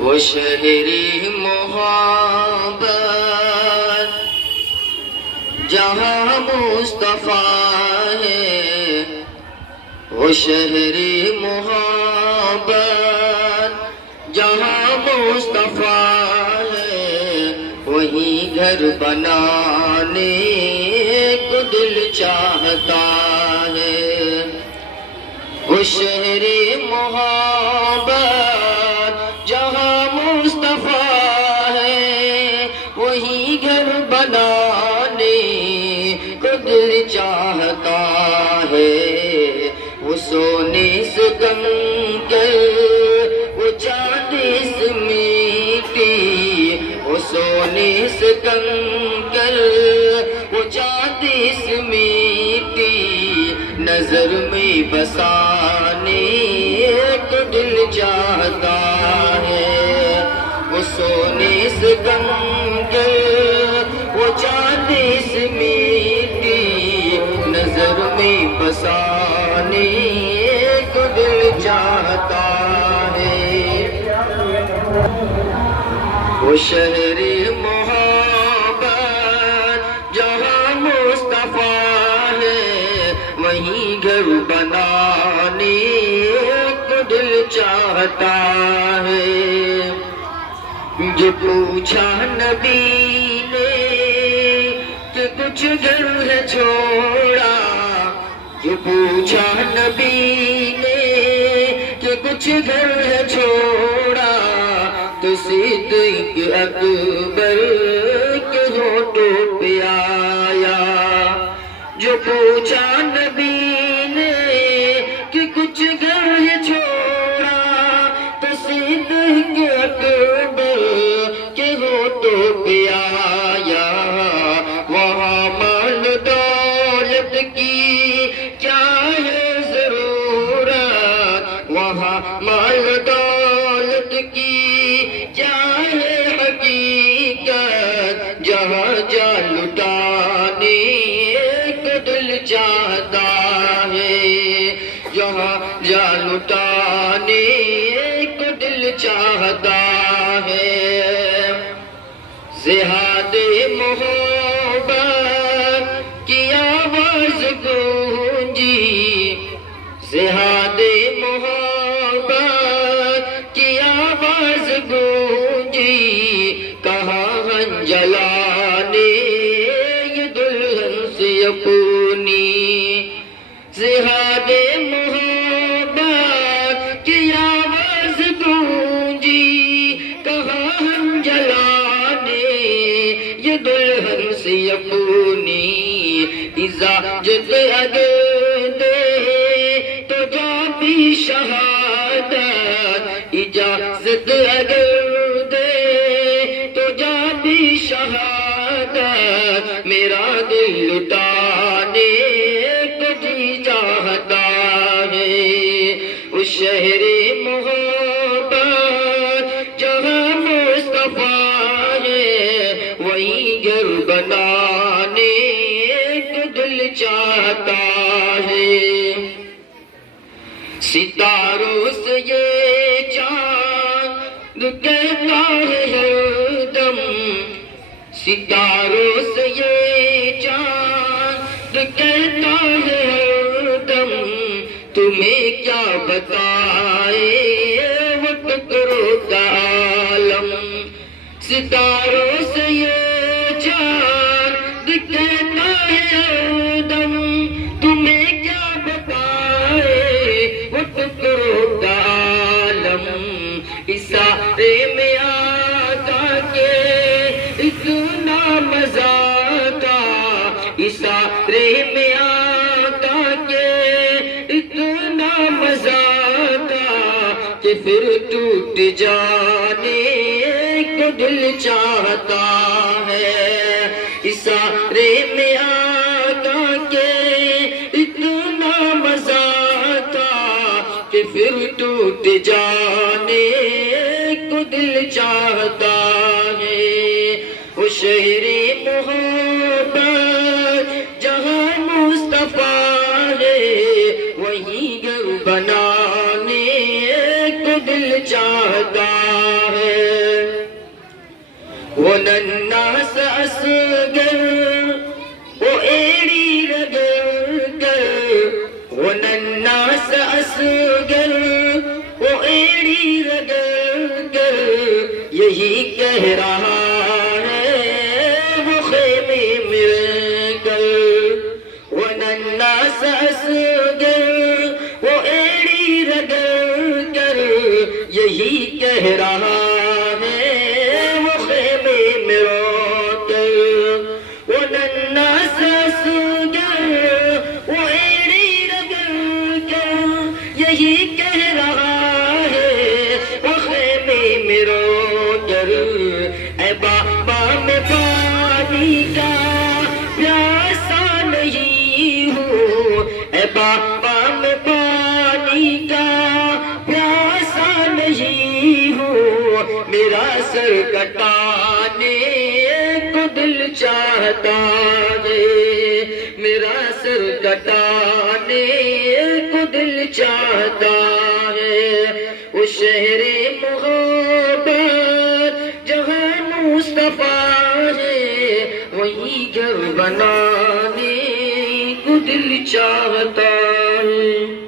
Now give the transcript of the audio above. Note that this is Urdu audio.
وہ شہری محبت جہاں مصطفیٰ ہے، وہ شہری محبت جہاں مصطفیٰ ہے، وہی گھر بنانے کو دل چاہتا ہے۔ وہ شہری محبت جہاں مصطفیٰ ہے، وہی گھر بنانے کو دل چاہتا ہے۔ وہ سونے سے کنکر، وہ چاندی سے میٹی، وہ سونے سے کنکر، وہ چاندی سے میٹی، نظر میں بسانے کو دل چاہتا ہے۔ وہ سونے سے کنکر، وہ چاندی سے میٹی، نظر میں بسانے کو دل چاہتا ہے۔ وہ شہر محبت جہاں مصطفیٰ ہے، وہیں گھر بنانے کو دل چاہتا ہے۔ جو پوچھا نبی نے کہ کچھ گھر ہے چھوڑا، جو پوچھا نبی نے کہ کچھ گھر ہے چھوڑا، تو صدیق اکبر کے ہونٹوں پہ آیا۔ جو پوچھا نبی نے کہ کچھ گھر ہے چھوڑا، تو صدیق اکبر کے ہونٹوں پہ آیا۔ وہاں مال دولت کی کیا ہے ضرورت، وہاں مال دولت کی کیا ہے حقیقت، جہاں جا لٹانے کو دل چاہتا ہے، جہاں جا لٹانے کو دل چاہتا ہے۔ جہاد محبت کی آواز گونجی، جہاد محبت کی آواز گونجی، کہاں ہن جلانے یہ دلہن سے اپنی۔ جہاد محبت کی آواز گونجی، کہاں ہن جلانے یہ دلہن سے اپنی۔ اجازت اگر دے تو جا بھی شہادت، اجازت اگر دے تو جا بھی شہادت، میرا دل لٹانے کو جی چاہتا ہے۔ اس شہر محبت جہاں مصطفیٰ ہے، وہیں گھر بنانے کو دل چاہتا ہے۔ ستاروں سے یہ چاند کہتا ہے ہر دم، ستاروں سے یہ چاند کہتا ہے ہر دم، تمہیں کیا بتائے وہ ٹکروں کا عالم۔ ستاروں سے یہ چاند کہتا ہے ہر دم، تمہیں کیا بتائے وہ ٹکروں کا عالم۔ اشارے میں آتا کہ اتنا مزہ تھا، اشارے میں آتا کہ اتنا مزہ تھا، کہ پھر ٹوٹ جانے کو دل چاہتا ہے۔ اشارے میں آتا کہ اتنا مزہ تھا، کہ پھر ٹوٹ جانے کو دل چاہتا ہے۔ وہ شہر محبت جہاں مصطفیٰ ہے، وہیں گھر بنانے کو دل دل چاہتا ہے، وہ ننھا سا اصغر وہ ایڑی رگڑ کر، وہ ننھا سا اصغر وہ ایڑی رگڑ کر یہی کہہ رہا ہے وہ خیمے مل کر، وہ ننھا سا اصغر وہ ایڑی رگڑ کر یہی کہہ رہا ہے وہ خیمے میں رو کر، وہ ننھا سا اصغر وہ ایڑی رگڑ کر یہی کہہ رہا ہے وہ خیمے میں رو کر، اے بابا میں پانی کا پیاسا نہیں ہوں، اے بابا میں پانی کا پیاسا نہیں ہوں، میرا سر کٹانے کو دل چاہتا ہے، میرا سر کٹانے کو دل چاہتا ہے، وہ شہر محبت جہاں مصطفیٰ ہے وہی گھر بنانے کو دل چاہتا ہے۔